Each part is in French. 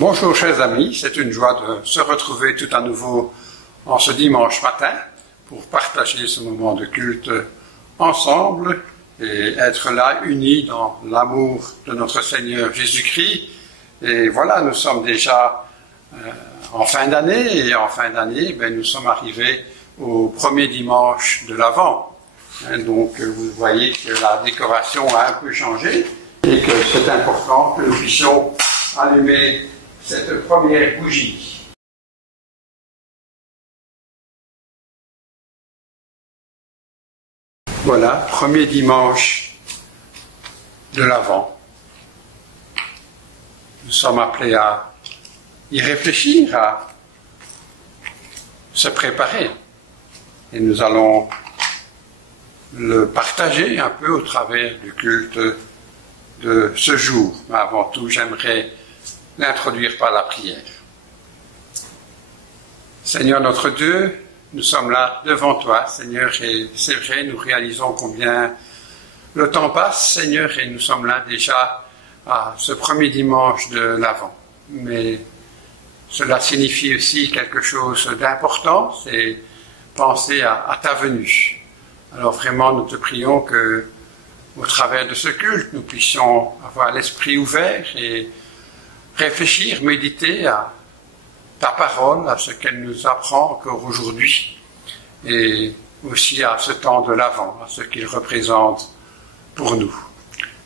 Bonjour chers amis, c'est une joie de se retrouver tout à nouveau en ce dimanche matin pour partager ce moment de culte ensemble et être là unis dans l'amour de notre Seigneur Jésus-Christ. Et voilà, nous sommes déjà en fin d'année et en fin d'année, nous sommes arrivés au premier dimanche de l'Avent. Donc vous voyez que la décoration a un peu changé et que c'est important que nous puissions allumer cette première bougie. Voilà, premier dimanche de l'Avent. Nous sommes appelés à y réfléchir, à se préparer. Et nous allons le partager un peu au travers du culte de ce jour. Mais avant tout, j'aimerais l'introduire par la prière. Seigneur notre Dieu, nous sommes là devant toi, Seigneur, et c'est vrai, nous réalisons combien le temps passe, Seigneur, et nous sommes là déjà à ce premier dimanche de l'Avent. Mais cela signifie aussi quelque chose d'important, c'est penser à ta venue. Alors vraiment, nous te prions que, au travers de ce culte, nous puissions avoir l'esprit ouvert et réfléchir, méditer à ta parole, à ce qu'elle nous apprend encore aujourd'hui, et aussi à ce temps de l'Avent, à ce qu'il représente pour nous.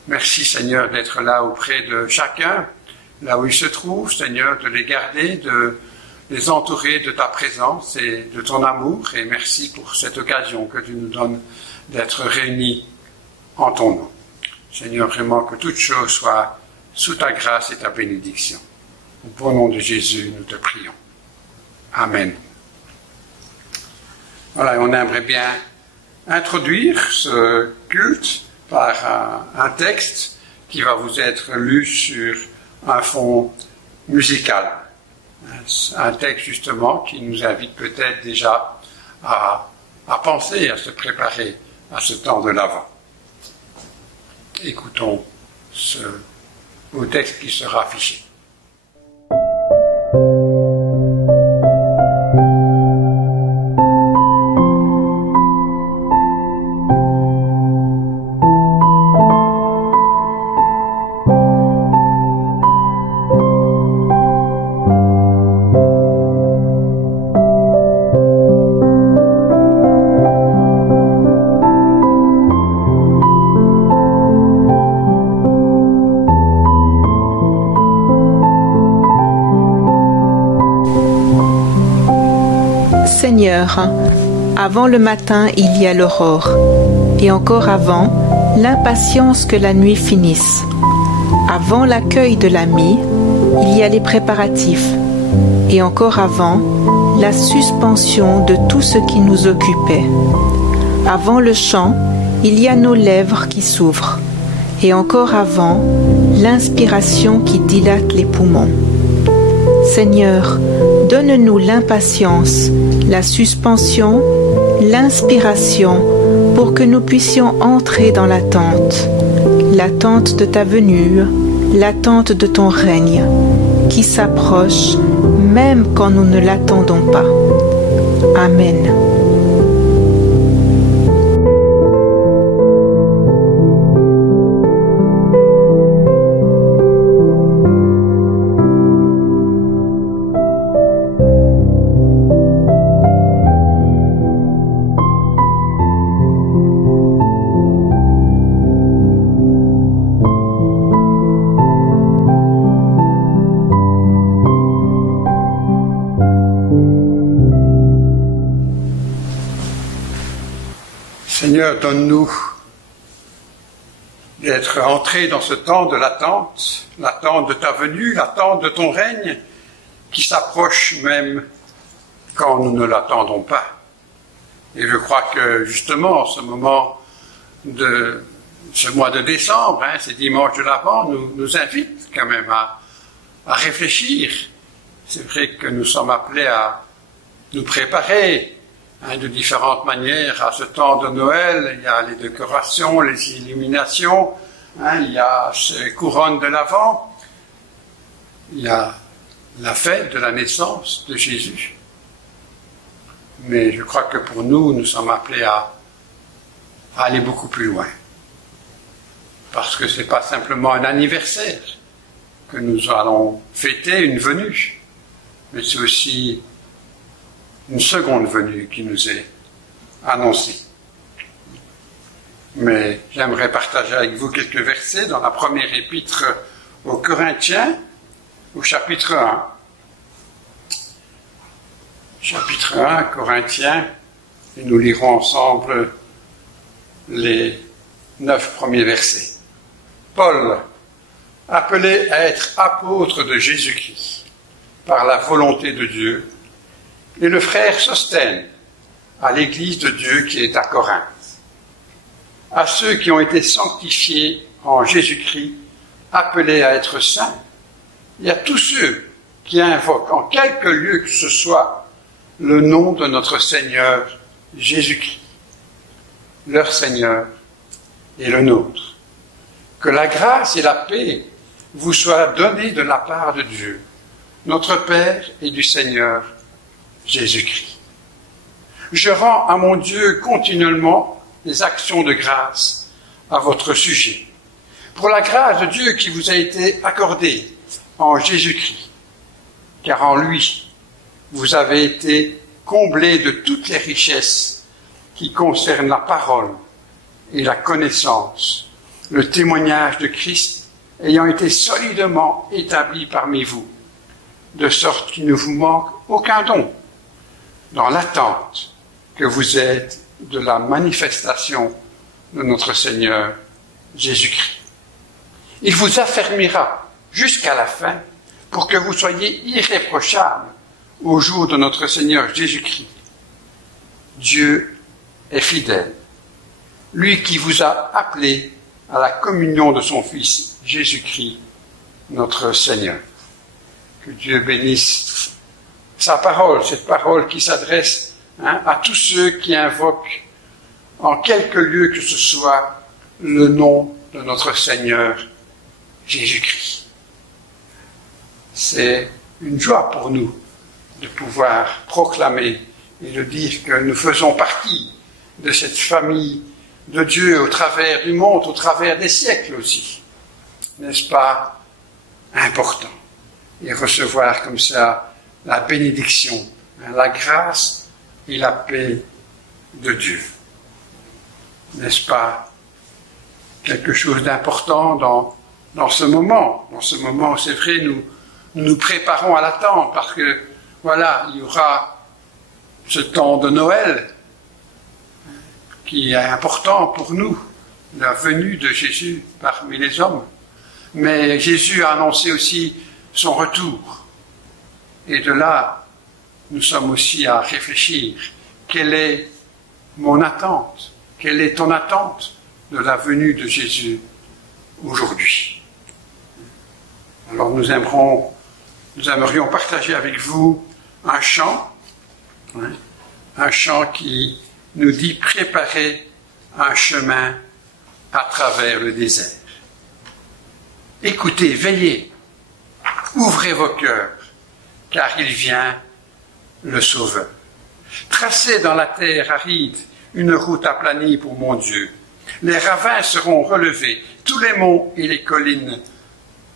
Merci Seigneur d'être là auprès de chacun, là où il se trouve, Seigneur, de les garder, de les entourer de ta présence et de ton amour, et merci pour cette occasion que tu nous donnes d'être réunis en ton nom. Seigneur, vraiment que toute chose soit sous ta grâce et ta bénédiction. Au nom de Jésus, nous te prions. Amen. Voilà, on aimerait bien introduire ce culte par un texte qui va vous être lu sur un fond musical. Un texte justement qui nous invite peut-être déjà à penser, à se préparer à ce temps de l'Avent. Écoutons ce beau texte qui sera affiché. Seigneur, avant le matin il y a l'aurore, et encore avant, l'impatience que la nuit finisse. Avant l'accueil de l'ami, il y a les préparatifs, et encore avant, la suspension de tout ce qui nous occupait. Avant le chant, il y a nos lèvres qui s'ouvrent, et encore avant, l'inspiration qui dilate les poumons. Seigneur, donne-nous l'impatience, la suspension, l'inspiration, pour que nous puissions entrer dans l'attente de ta venue, l'attente de ton règne, qui s'approche même quand nous ne l'attendons pas. Amen. Seigneur, donne-nous d'être entrés dans ce temps de l'attente de ta venue, l'attente de ton règne, qui s'approche même quand nous ne l'attendons pas. Et je crois que justement, ce moment de ce mois de décembre, ces dimanches de l'Avent, nous invite quand même à réfléchir. C'est vrai que nous sommes appelés à nous préparer de différentes manières à ce temps de Noël. Il y a les décorations, les illuminations, il y a ces couronnes de l'Avent, il y a la fête de la naissance de Jésus. Mais je crois que pour nous, nous sommes appelés à aller beaucoup plus loin. Parce que ce n'est pas simplement un anniversaire que nous allons fêter, une venue, mais c'est aussi une seconde venue qui nous est annoncée. Mais j'aimerais partager avec vous quelques versets dans la première épître aux Corinthiens, au chapitre 1. Chapitre 1, Corinthiens, et nous lirons ensemble les 9 premiers versets. Paul, appelé à être apôtre de Jésus-Christ par la volonté de Dieu, et le frère Sosthène à l'église de Dieu qui est à Corinthe, à ceux qui ont été sanctifiés en Jésus-Christ, appelés à être saints, et à tous ceux qui invoquent en quelque lieu que ce soit le nom de notre Seigneur Jésus-Christ, leur Seigneur et le nôtre. Que la grâce et la paix vous soient données de la part de Dieu, notre Père et du Seigneur Jésus-Christ. Je rends à mon Dieu continuellement des actions de grâce à votre sujet, pour la grâce de Dieu qui vous a été accordée en Jésus-Christ, car en lui, vous avez été comblés de toutes les richesses qui concernent la parole et la connaissance, le témoignage de Christ ayant été solidement établi parmi vous, de sorte qu'il ne vous manque aucun don, dans l'attente que vous êtes de la manifestation de notre Seigneur Jésus-Christ. Il vous affermira jusqu'à la fin pour que vous soyez irréprochables au jour de notre Seigneur Jésus-Christ. Dieu est fidèle, lui qui vous a appelés à la communion de son Fils Jésus-Christ, notre Seigneur. Que Dieu bénisse sa parole, cette parole qui s'adresse à tous ceux qui invoquent en quelque lieu que ce soit le nom de notre Seigneur Jésus-Christ. C'est une joie pour nous de pouvoir proclamer et de dire que nous faisons partie de cette famille de Dieu au travers du monde, au travers des siècles aussi. N'est-ce pas important? Et recevoir comme ça la bénédiction, la grâce et la paix de Dieu. N'est-ce pas quelque chose d'important dans ce moment? Dans ce moment, c'est vrai, nous nous préparons à l'attente parce que, voilà, il y aura ce temps de Noël qui est important pour nous, la venue de Jésus parmi les hommes. Mais Jésus a annoncé aussi son retour. Et de là, nous sommes aussi à réfléchir. Quelle est mon attente? Quelle est ton attente de la venue de Jésus aujourd'hui? Alors nous aimerions partager avec vous un chant qui nous dit préparer un chemin à travers le désert. Écoutez, veillez, ouvrez vos cœurs, car il vient le Sauveur. Tracez dans la terre aride une route aplanie pour mon Dieu. Les ravins seront relevés, tous les monts et les collines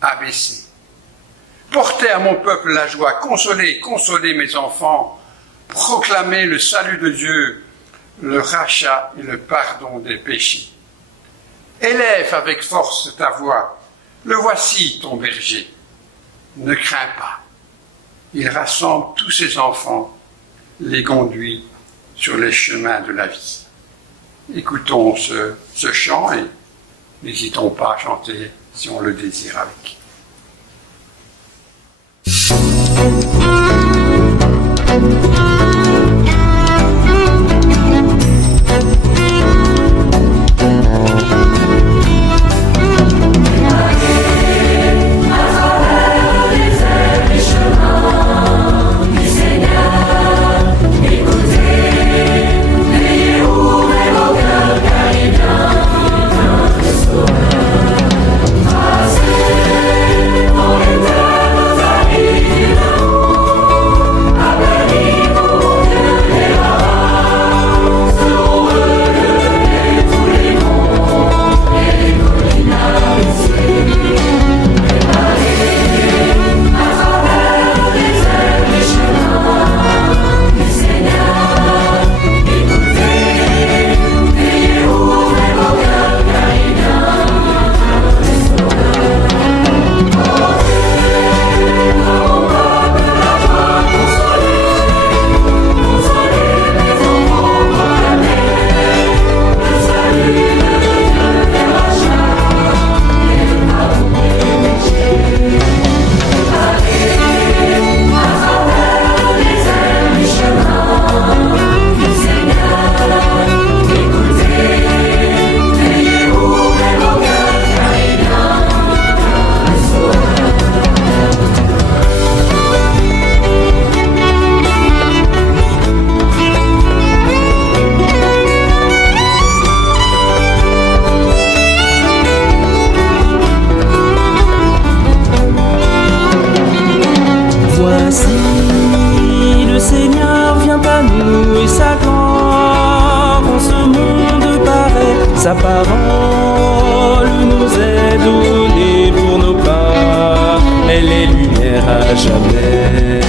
abaissés. Portez à mon peuple la joie, consolez, consolez mes enfants, proclamez le salut de Dieu, le rachat et le pardon des péchés. Élève avec force ta voix, le voici ton berger. Ne crains pas, il rassemble tous ses enfants, les conduit sur les chemins de la vie. Écoutons ce chant et n'hésitons pas à chanter si on le désire avec. Tracez dans les terres arides Sa parole nous est donnée pour nos pas, elle est lumière à jamais.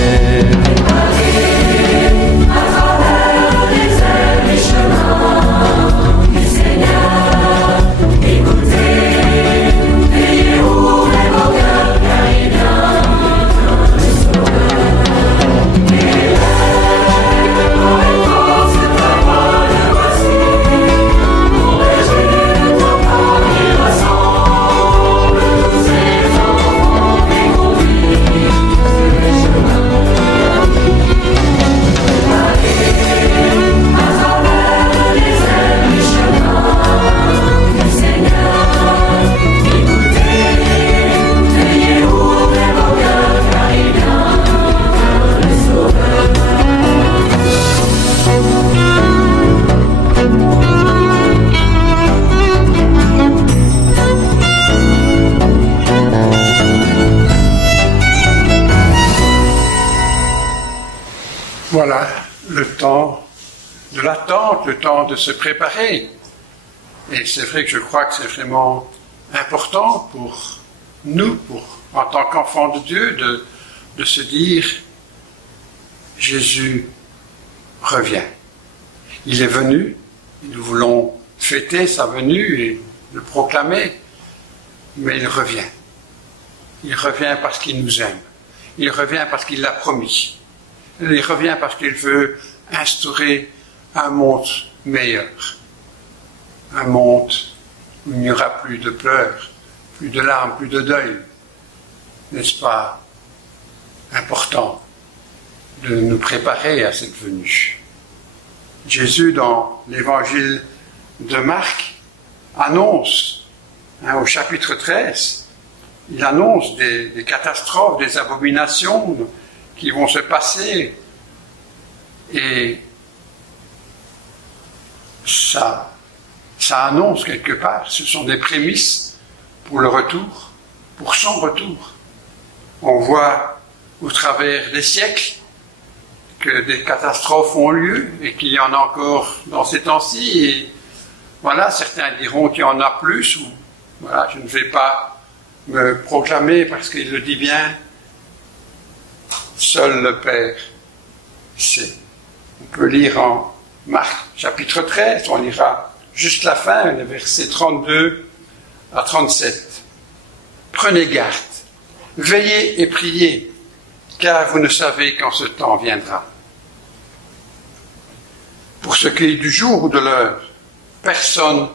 Voilà le temps de l'attente, le temps de se préparer. Et c'est vrai que je crois que c'est vraiment important pour nous, en tant qu'enfants de Dieu, de se dire « Jésus revient ». Il est venu, nous voulons fêter sa venue et le proclamer, mais il revient. Il revient parce qu'il nous aime. Il revient parce qu'il l'a promis. Il revient parce qu'il veut instaurer un monde meilleur. Un monde où il n'y aura plus de pleurs, plus de larmes, plus de deuil. N'est-ce pas important de nous préparer à cette venue? Jésus, dans l'évangile de Marc, annonce, au chapitre 13, il annonce des catastrophes, des abominations qui vont se passer, et ça annonce quelque part, ce sont des prémices pour le retour, pour son retour. On voit au travers des siècles que des catastrophes ont lieu et qu'il y en a encore dans ces temps-ci, et voilà, certains diront qu'il y en a plus, ou voilà, je ne vais pas me proclamer parce qu'il le dit bien. Seul le Père sait. On peut lire en Marc chapitre 13, on lira juste la fin, les versets 32 à 37. Prenez garde, veillez et priez, car vous ne savez quand ce temps viendra. Pour ce qui est du jour ou de l'heure, personne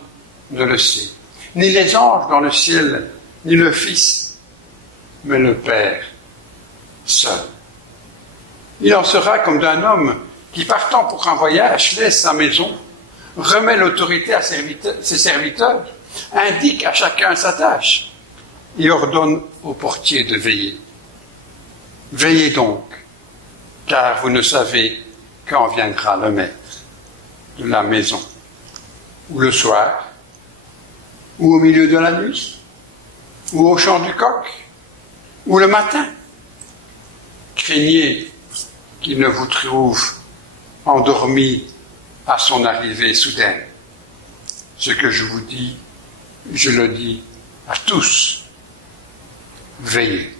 ne le sait, ni les anges dans le ciel, ni le Fils, mais le Père seul. Il en sera comme d'un homme qui, partant pour un voyage, laisse sa maison, remet l'autorité à ses serviteurs, indique à chacun sa tâche et ordonne au portier de veiller. Veillez donc, car vous ne savez quand viendra le maître de la maison, ou le soir, ou au milieu de la nuit, ou au chant du coq, ou le matin. Craignez qu'il ne vous trouve endormi à son arrivée soudaine. Ce que je vous dis, je le dis à tous. Veillez.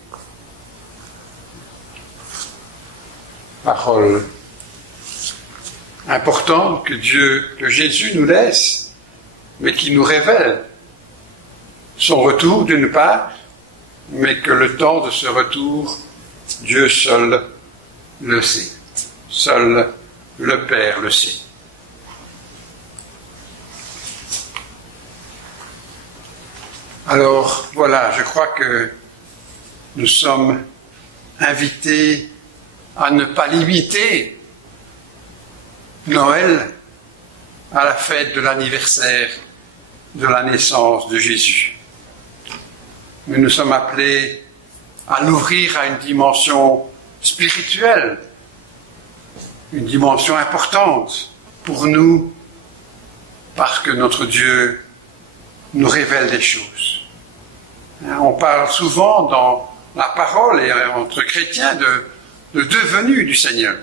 Parole importante que Jésus nous laisse, mais qui nous révèle son retour d'une part, mais que le temps de ce retour, Dieu seul le sait. Seul le Père le sait. Alors voilà, je crois que nous sommes invités à ne pas limiter Noël à la fête de l'anniversaire de la naissance de Jésus. Mais nous sommes appelés à l'ouvrir à une dimension spirituelle, une dimension importante pour nous, parce que notre Dieu nous révèle des choses. On parle souvent dans la parole et entre chrétiens de deux venues du Seigneur.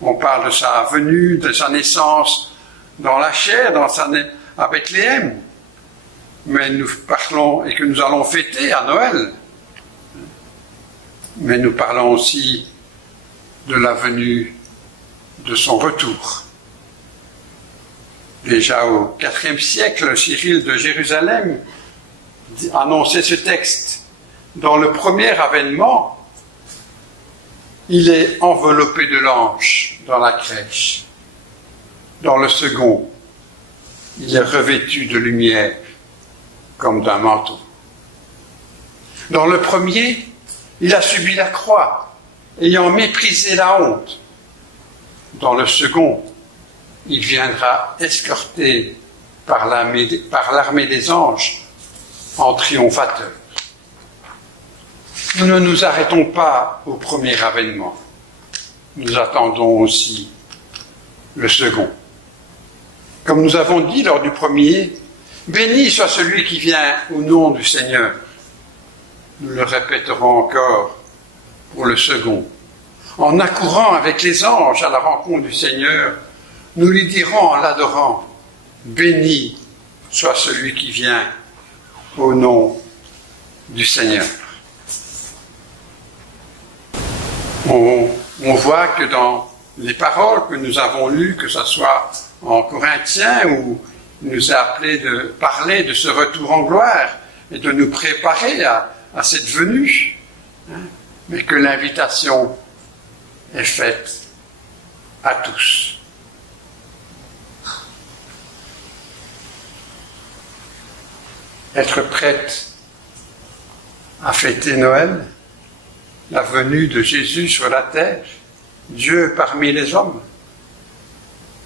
On parle de sa venue, de sa naissance dans la chair, à Bethléem, mais nous parlons et que nous allons fêter à Noël. Mais nous parlons aussi de la venue de son retour. Déjà au IVe siècle, Cyril de Jérusalem annonçait ce texte. Dans le premier avènement, il est enveloppé de l'ange dans la crèche. Dans le second, il est revêtu de lumière comme d'un manteau. Dans le premier, il a subi la croix, ayant méprisé la honte. Dans le second, il viendra escorté par l'armée des anges en triomphateur. Nous ne nous arrêtons pas au premier avènement. Nous attendons aussi le second. Comme nous avons dit lors du premier, béni soit celui qui vient au nom du Seigneur. Nous le répéterons encore pour le second. En accourant avec les anges à la rencontre du Seigneur, nous lui dirons en l'adorant, béni soit celui qui vient au nom du Seigneur. On voit que dans les paroles que nous avons lues, que ce soit en Corinthiens, où il nous a appelé de parler de ce retour en gloire et de nous préparer à cette venue, mais que l'invitation est faite à tous. Être prête à fêter Noël, la venue de Jésus sur la terre, Dieu parmi les hommes,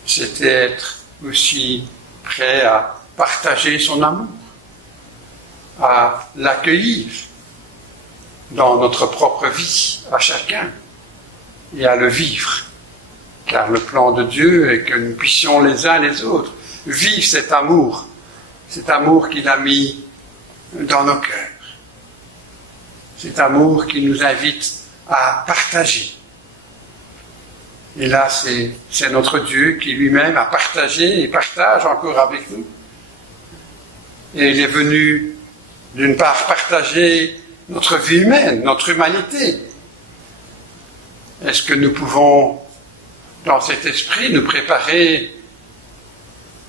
c'était être aussi prêt à partager son amour, à l'accueillir dans notre propre vie, à chacun, et à le vivre. Car le plan de Dieu est que nous puissions les uns les autres vivre cet amour qu'il a mis dans nos cœurs. Cet amour qui nous invite à partager. Et là, c'est notre Dieu qui lui-même a partagé et partage encore avec nous. Et il est venu, d'une part, partager notre vie humaine, notre humanité. Est-ce que nous pouvons, dans cet esprit, nous préparer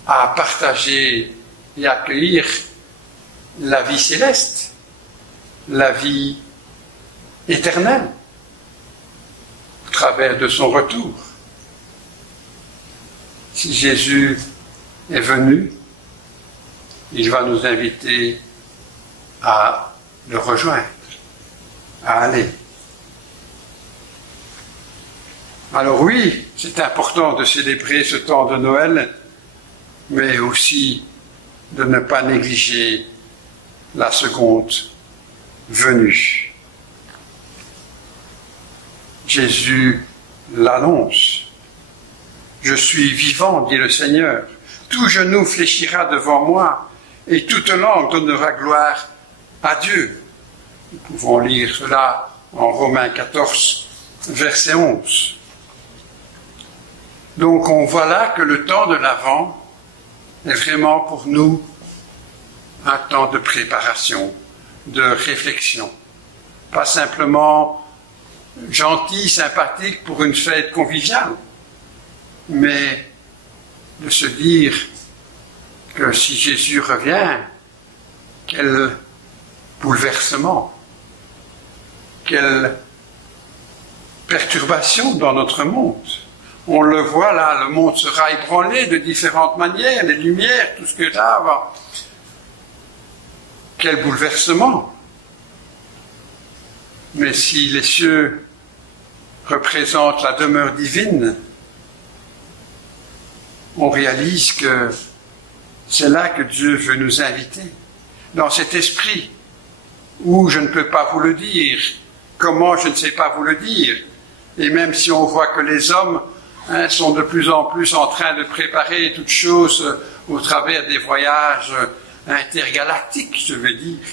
à partager et accueillir la vie céleste, la vie éternelle, au travers de son retour? Si Jésus est venu, il va nous inviter à le rejoindre, à aller. Alors oui, c'est important de célébrer ce temps de Noël, mais aussi de ne pas négliger la seconde venue. Jésus l'annonce. Je suis vivant, dit le Seigneur. Tout genou fléchira devant moi et toute langue donnera gloire à Dieu. Nous pouvons lire cela en Romains 14, verset 11. Donc on voit là que le temps de l'Avent est vraiment pour nous un temps de préparation, de réflexion. Pas simplement gentil, sympathique pour une fête conviviale, mais de se dire que si Jésus revient, quel bouleversement, quelle perturbation dans notre monde. On le voit là, le monde sera ébranlé de différentes manières, les lumières, tout ce que là, quel bouleversement. Mais si les cieux représentent la demeure divine, on réalise que c'est là que Dieu veut nous inviter, dans cet esprit où je ne peux pas vous le dire, comment je ne sais pas vous le dire. Et même si on voit que les hommes sont de plus en plus en train de préparer toutes choses au travers des voyages intergalactiques, je veux dire.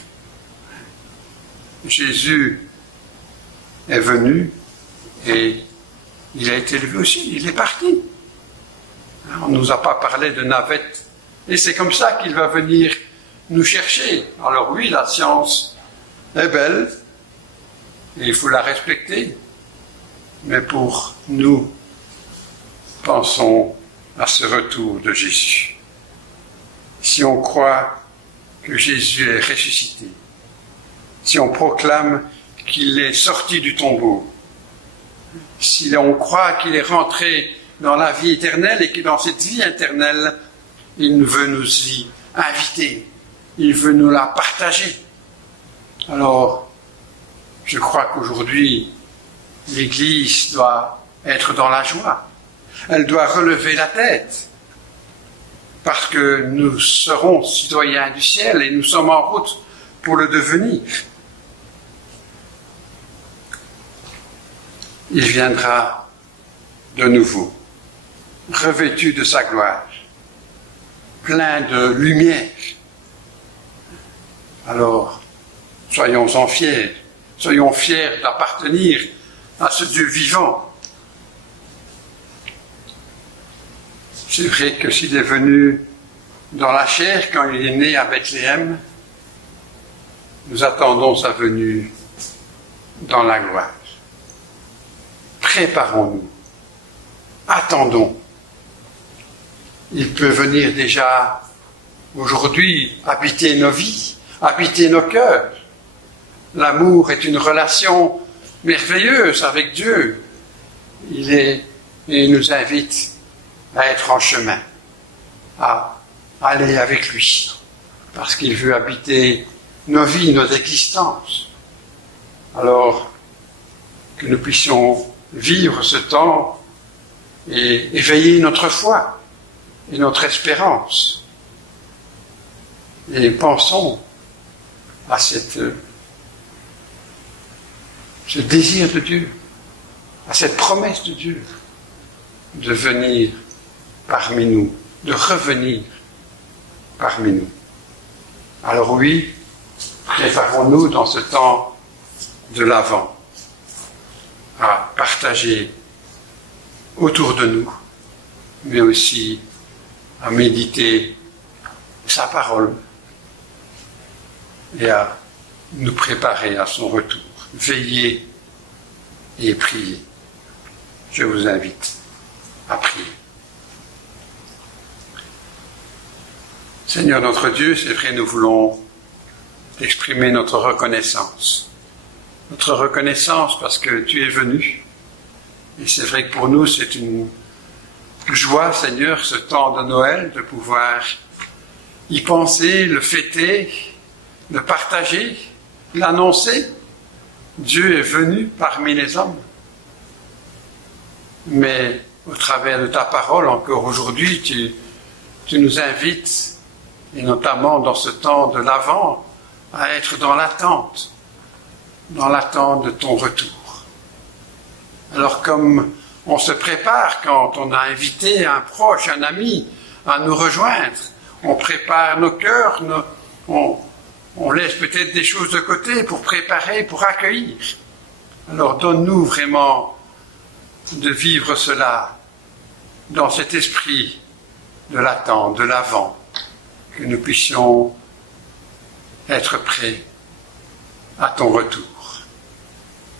Jésus est venu et il a été élevé aussi, il est parti. On ne nous a pas parlé de navette Et c'est comme ça qu'il va venir nous chercher. Alors oui, la science est belle, et il faut la respecter. Mais pour nous, pensons à ce retour de Jésus. Si on croit que Jésus est ressuscité, si on proclame qu'il est sorti du tombeau, si on croit qu'il est rentré dans la vie éternelle et que dans cette vie éternelle, il veut nous y inviter, il veut nous la partager. Alors, je crois qu'aujourd'hui, l'Église doit être dans la joie. Elle doit relever la tête, parce que nous serons citoyens du ciel et nous sommes en route pour le devenir. Il viendra de nouveau, revêtu de sa gloire, plein de lumière. Alors, soyons-en fiers, soyons fiers d'appartenir à ce Dieu vivant. C'est vrai que s'il est venu dans la chair, quand il est né à Bethléem, nous attendons sa venue dans la gloire. Préparons-nous, attendons. Il peut venir déjà aujourd'hui habiter nos vies, habiter nos cœurs. L'amour est une relation merveilleuse avec Dieu. Il nous invite à être en chemin, à aller avec lui, parce qu'il veut habiter nos vies, nos existences. Alors, que nous puissions vivre ce temps et éveiller notre foi et notre espérance. Et pensons à ce désir de Dieu, à cette promesse de Dieu de venir parmi nous, de revenir parmi nous. Alors oui, préparons-nous dans ce temps de l'Avent à partager autour de nous, mais aussi à méditer sa parole et à nous préparer à son retour. Veillez et priez. Je vous invite à prier. Seigneur notre Dieu, c'est vrai, nous voulons exprimer notre reconnaissance. Notre reconnaissance parce que tu es venu. Et c'est vrai que pour nous, c'est une joie, Seigneur, ce temps de Noël, de pouvoir y penser, le fêter, le partager, l'annoncer. Dieu est venu parmi les hommes. Mais au travers de ta parole, encore aujourd'hui, tu nous invites, et notamment dans ce temps de l'Avent, à être dans l'attente de ton retour. Alors comme on se prépare quand on a invité un proche, un ami à nous rejoindre, on prépare nos cœurs, on laisse peut-être des choses de côté pour préparer, pour accueillir. Alors donne-nous vraiment de vivre cela dans cet esprit de l'attente, de l'Avent, que nous puissions être prêts à ton retour.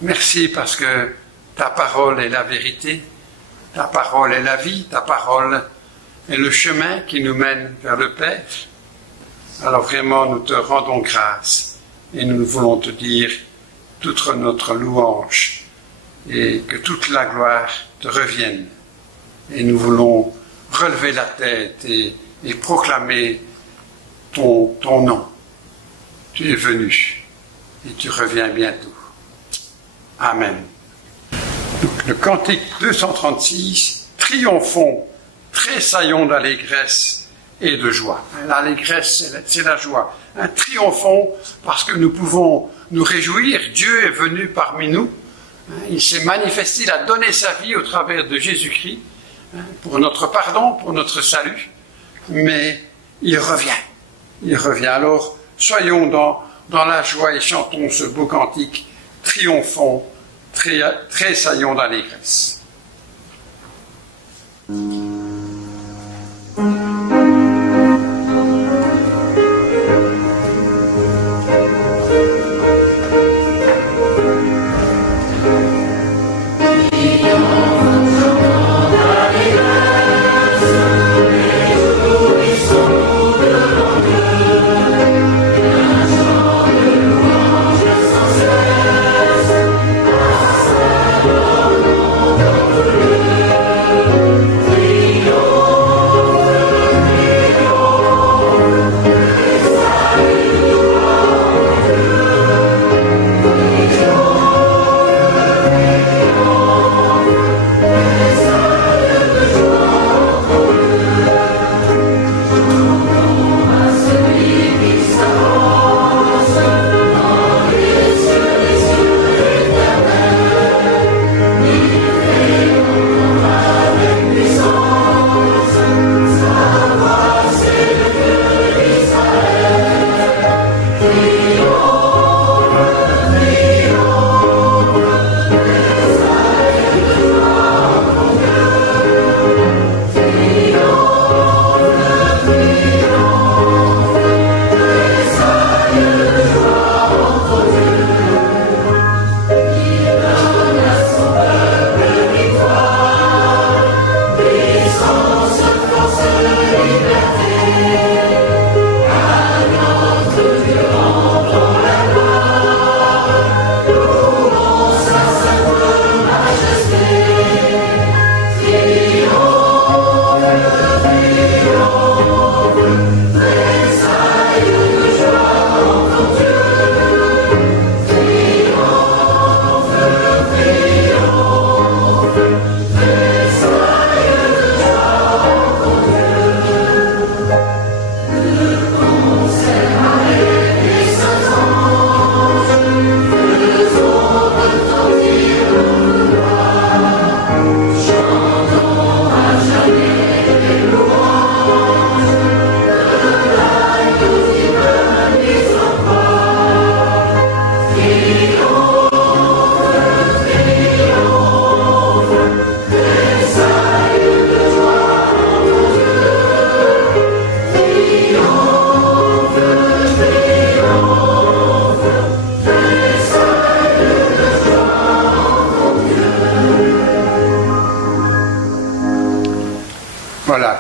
Merci parce que ta parole est la vérité, ta parole est la vie, ta parole est le chemin qui nous mène vers le Père. Alors vraiment, nous te rendons grâce et nous voulons te dire toute notre louange et que toute la gloire te revienne. Et nous voulons relever la tête et proclamer ton nom. Tu es venu et tu reviens bientôt. Amen. Donc, le cantique 236, triomphons, tressaillons d'allégresse et de joie. L'allégresse, c'est la joie. Triomphons parce que nous pouvons nous réjouir. Dieu est venu parmi nous. Il s'est manifesté, il a donné sa vie au travers de Jésus-Christ pour notre pardon, pour notre salut. Mais il revient. Il revient. Alors, soyons dans la joie et chantons ce beau cantique. Triomphons, tressaillons d'allégresse.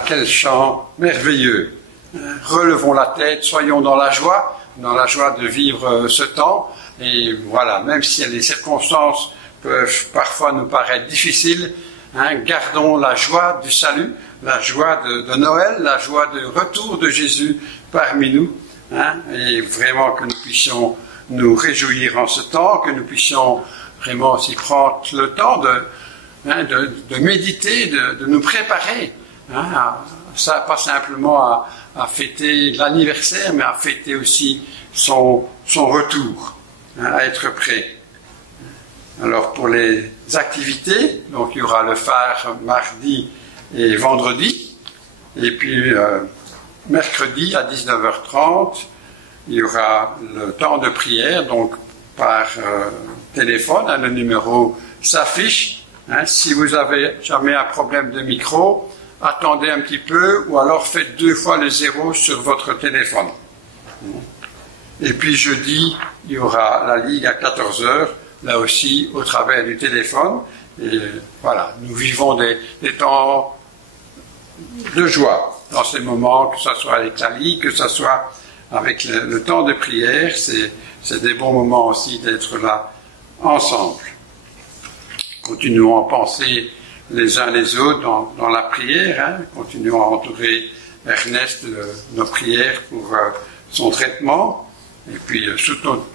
quel chant merveilleux. Relevons la tête, soyons dans la joie de vivre ce temps. Et voilà, même si les circonstances peuvent parfois nous paraître difficiles, gardons la joie du salut, la joie de Noël, la joie du retour de Jésus parmi nous. Et vraiment que nous puissions nous réjouir en ce temps, que nous puissions vraiment aussi prendre le temps de méditer, de nous préparer. Ça, pas simplement à fêter l'anniversaire, mais à fêter aussi son retour, à être prêt. Alors pour les activités, donc il y aura le phare mardi et vendredi, et puis mercredi à 19h30, il y aura le temps de prière, donc par téléphone, le numéro s'affiche. Si vous avez jamais un problème de micro, attendez un petit peu, ou alors faites 2 fois le 0 sur votre téléphone. Et puis jeudi, il y aura la Ligue à 14h, là aussi au travers du téléphone. Et voilà, nous vivons des temps de joie dans ces moments, que ce soit avec la Ligue, que ce soit avec le temps de prière. C'est des bons moments aussi d'être là ensemble. Continuons à penser les uns les autres dans la prière. Continuons à entourer Ernest de nos prières pour son traitement. Et puis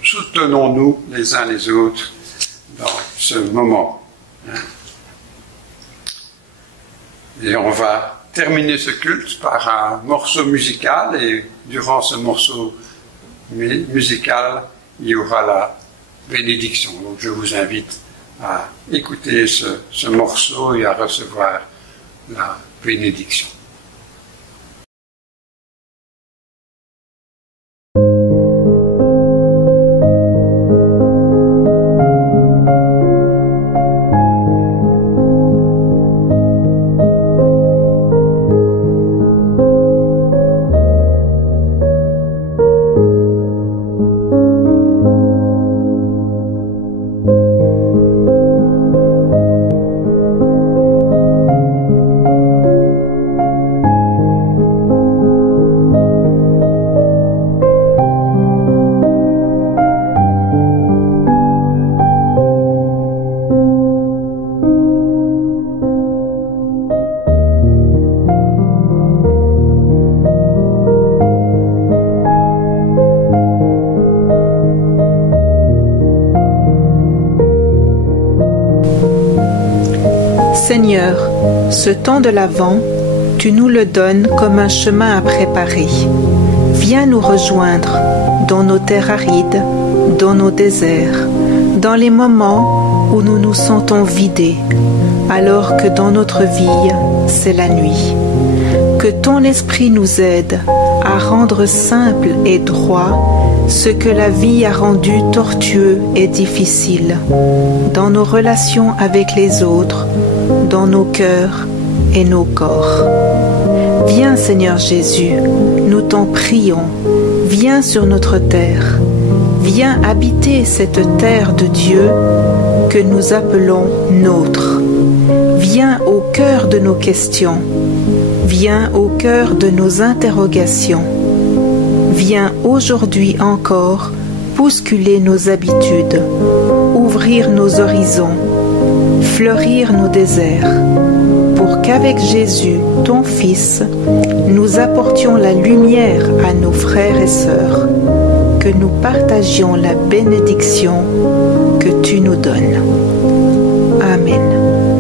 soutenons-nous les uns les autres dans ce moment. Et on va terminer ce culte par un morceau musical. Et durant ce morceau musical, il y aura la bénédiction. Donc je vous invite à écouter ce morceau et à recevoir la bénédiction. Seigneur, ce temps de l'Avent, tu nous le donnes comme un chemin à préparer. Viens nous rejoindre dans nos terres arides, dans nos déserts, dans les moments où nous nous sentons vidés, alors que dans notre vie, c'est la nuit. Que ton esprit nous aide à rendre simple et droit ce que la vie a rendu tortueux et difficile, dans nos relations avec les autres, dans nos cœurs et nos corps. Viens Seigneur Jésus, nous t'en prions, viens sur notre terre, viens habiter cette terre de Dieu que nous appelons nôtre. Viens au cœur de nos questions, viens au cœur de nos interrogations. Viens aujourd'hui encore bousculer nos habitudes, ouvrir nos horizons, fleurir nos déserts, pour qu'avec Jésus, ton Fils, nous apportions la lumière à nos frères et sœurs, que nous partagions la bénédiction que tu nous donnes. Amen.